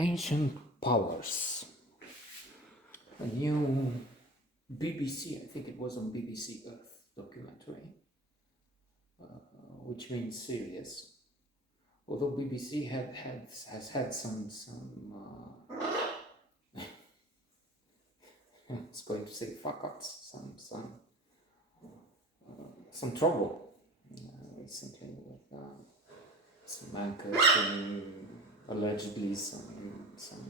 Ancient powers. A new BBC, I think it was on BBC Earth documentary, which means serious. Although BBC has had some I was going to say fuck ups, some trouble recently with some anchors doing allegedly some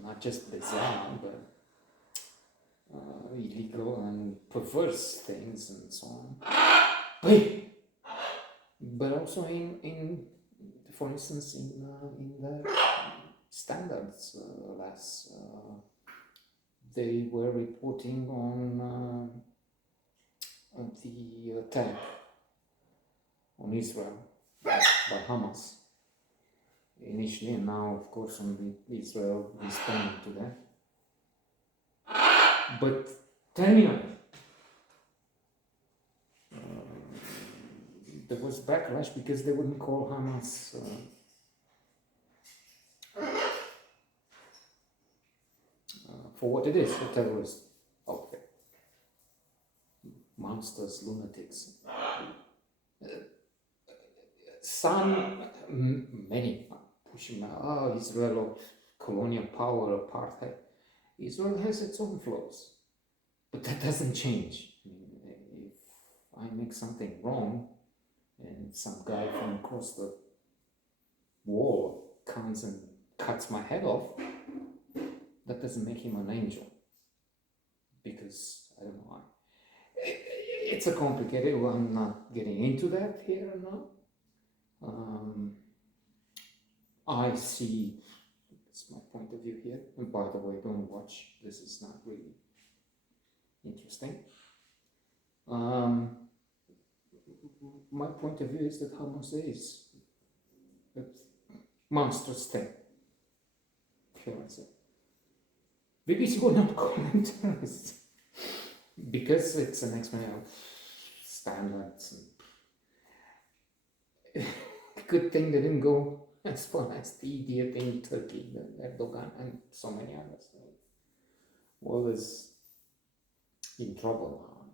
not just bizarre but illegal and perverse things and so on. But also in for instance in the standards last they were reporting on the attack on Israel by Hamas initially, and now of course on Israel responding to that. But tell me now, there was backlash because they wouldn't call Hamas for what it is, a terrorist outfit. Monsters, lunatics. Many pushing now, Israel of colonial power, apartheid. Israel has its own flaws, but that doesn't change. I mean, if I make something wrong and some guy from across the wall comes and cuts my head off, that doesn't make him an angel. Because, I don't know, it's a complicated one. I'm not getting into that here now. I see, it's my point of view here, and by the way, don't watch, this is not really interesting. My point of view is that Hamas is a monstrous thing. BBC will not comment because it's an explanation of standards. Good thing they didn't go as far as the idiot in Turkey, Erdogan, and so many others. World is in trouble now.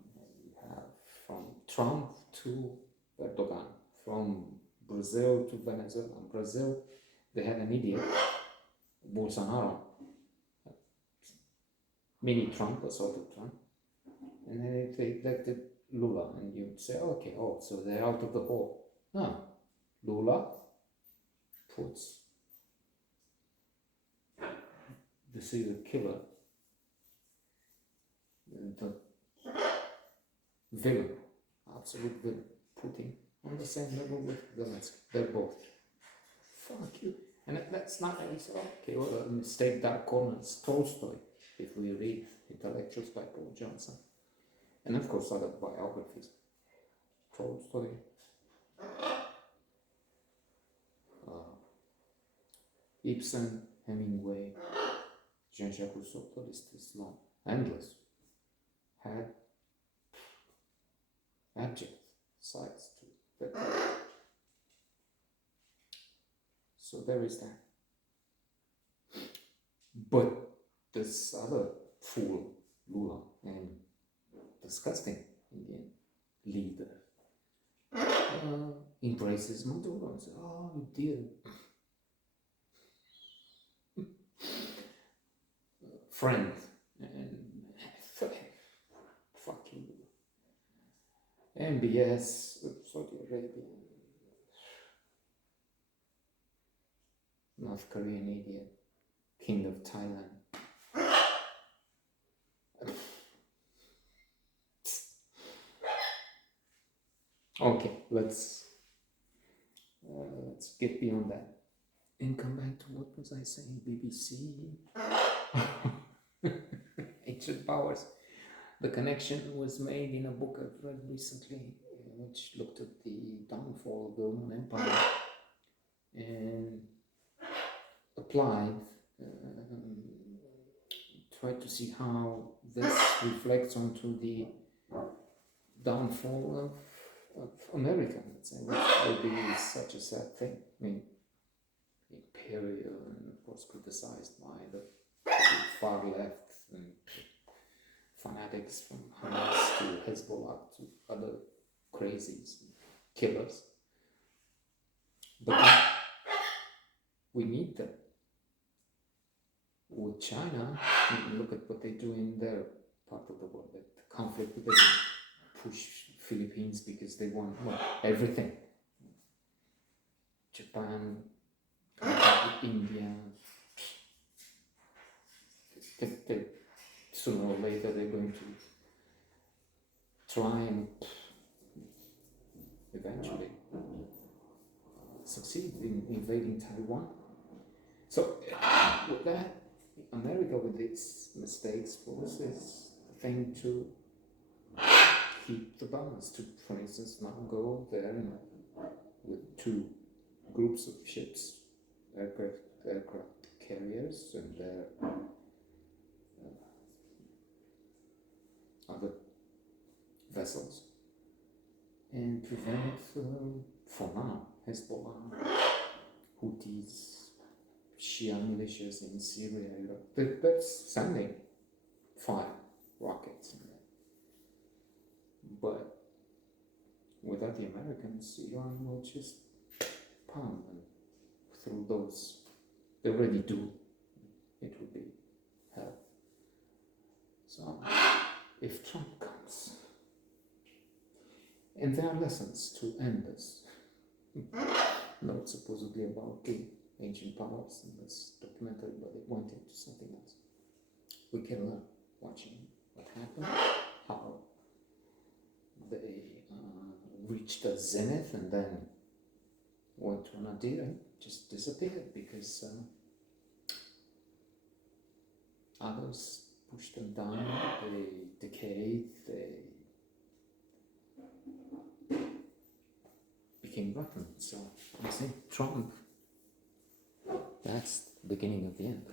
You have from Trump to Erdogan, from Brazil to Venezuela. In Brazil, they had an idiot, Bolsonaro, mini Trump, a sort of Trump, and then they elected Lula, and you'd say, okay, so they're out of the hole. No, Lula puts the serial killer, the villain, absolute villain, Putin, on the same level with Zelensky. They're both. Fuck you. And that's not really so. Okay, well, a mistake dark corners, Tolstoy, if we read Intellectuals by Paul Johnson. And of course, other biographies. Tolstoy. Ibsen, Hemingway, Jean-Jacques Rousseau, the list is long, endless. Had abject sides to that. So there is that. But this other fool, Lula, and disgusting Indian leader, embraces Maduro and says, oh dear. Friend, and fuck you. MBS, Saudi Arabia, North Korean idiot, King of Thailand. Okay, let's get beyond that and come back to what was I saying? BBC. Ancient powers. The connection was made in a book I've read recently, which looked at the downfall of the Roman Empire and applied, tried to see how this reflects onto the downfall of America, let's say, which will be such a sad thing. I mean, imperial and was criticized by the far left and fanatics from Hamas to Hezbollah to other crazies, killers. But we need them. With China, look at what they do in their part of the world. The conflict with them push Philippines because they want everything. Japan, India. Sooner or later they're going to try and eventually succeed in invading Taiwan. So with that, America with its mistakes was this thing to keep the balance, to, for instance, not go there with two groups of ships, aircraft carriers and their other vessels, and prevent, for now, Hezbollah, Houthis, Shia militias in Syria, that's sending fire rockets in there. But without the Americans, Iran will just pound them through those. They already do. It would be hell. So, if Trump comes, and there are lessons to end this, not supposedly about the ancient powers in this documentary, but it went into something else. We can learn watching what happened, how they reached a zenith and then went to an nadir and just disappeared because others pushed them down, they decayed, they became rotten. So I think Trump, that's the beginning of the end.